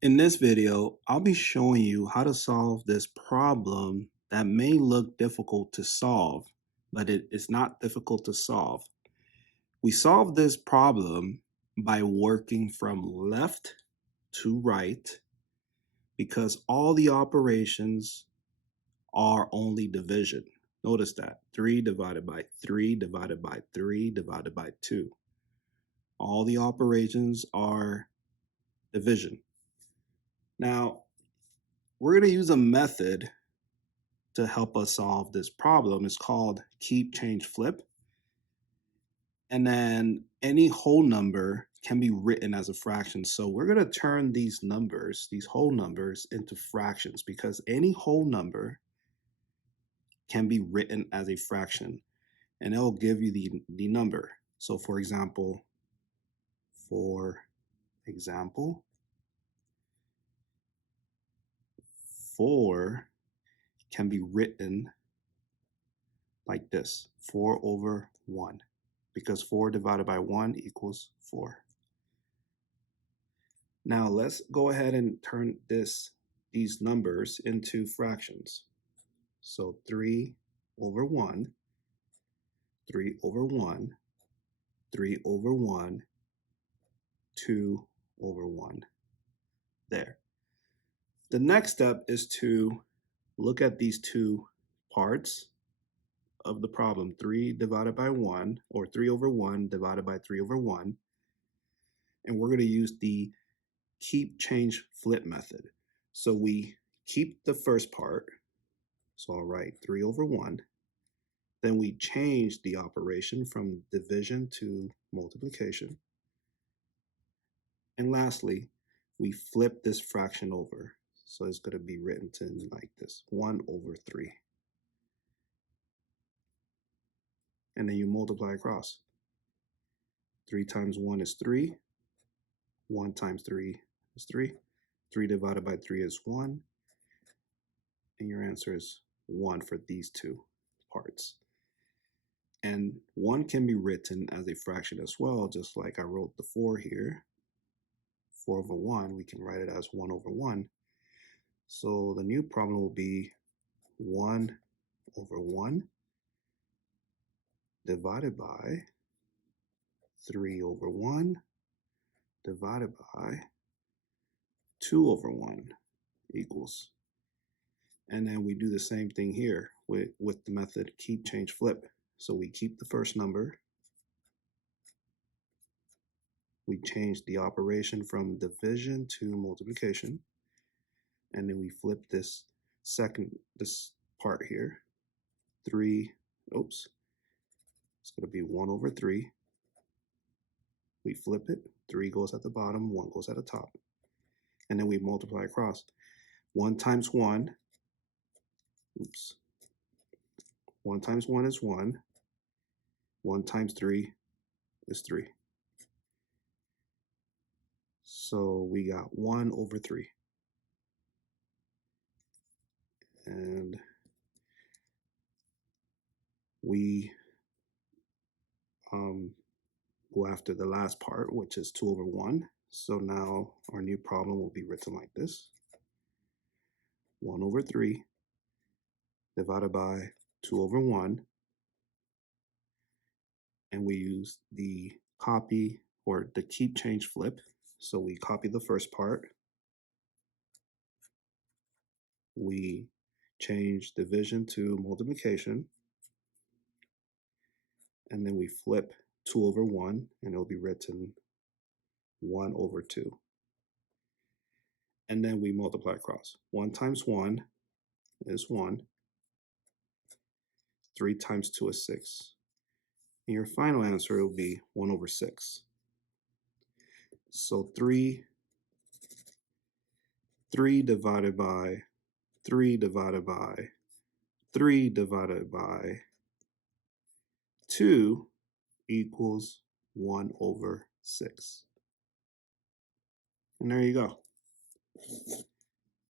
In this video, I'll be showing you how to solve this problem that may look difficult to solve, but it is not difficult to solve. We solve this problem by working from left to right because all the operations are only division. Notice that 3 divided by 3 divided by 3 divided by 2. All the operations are division. Now, we're going to use a method to help us solve this problem. It's called keep, change, flip. And then any whole number can be written as a fraction. So we're going to turn these numbers, these whole numbers, into fractions because any whole number can be written as a fraction and it will give you the number. So for example, 4 can be written like this, 4 over 1, because 4 divided by 1 equals 4. Now let's go ahead and turn these numbers into fractions. So 3 over 1, 3 over 1, 3 over 1, 2 over 1. There. The next step is to look at these two parts of the problem, 3 divided by 1, or 3 over 1 divided by 3 over 1. And we're going to use the keep, change, flip method. So we keep the first part. So I'll write 3 over 1. Then we change the operation from division to multiplication. And lastly, we flip this fraction over. So it's going to be written like this, 1 over 3. And then you multiply across. 3 times 1 is 3. 1 times 3 is 3. 3 divided by 3 is 1. And your answer is 1 for these two parts. And 1 can be written as a fraction as well, just like I wrote the 4 here. 4 over 1, we can write it as 1 over 1. So the new problem will be 1 over 1 divided by 3 over 1 divided by 2 over 1 equals. And then we do the same thing here with the method keep, change, flip. So we keep the first number. We change the operation from division to multiplication. And then we flip this part here. 3, oops. It's going to be 1 over 3. We flip it. 3 goes at the bottom, 1 goes at the top. And then we multiply across. 1 times 1. Oops. 1 times 1 is 1. 1 times 3 is 3. So we got 1 over 3. And we go after the last part, which is 2 over 1. So now our new problem will be written like this. 1 over 3 divided by 2 over 1. And we use the copy or the keep, change, flip. So we copy the first part. We change division to multiplication. And then we flip 2 over 1, and it'll be written 1 over 2. And then we multiply across. 1 times 1 is 1. 3 times 2 is 6. And your final answer will be 1 over 6. So 3 divided by 3 divided by 3 divided by 2 equals 1 over 6. And there you go.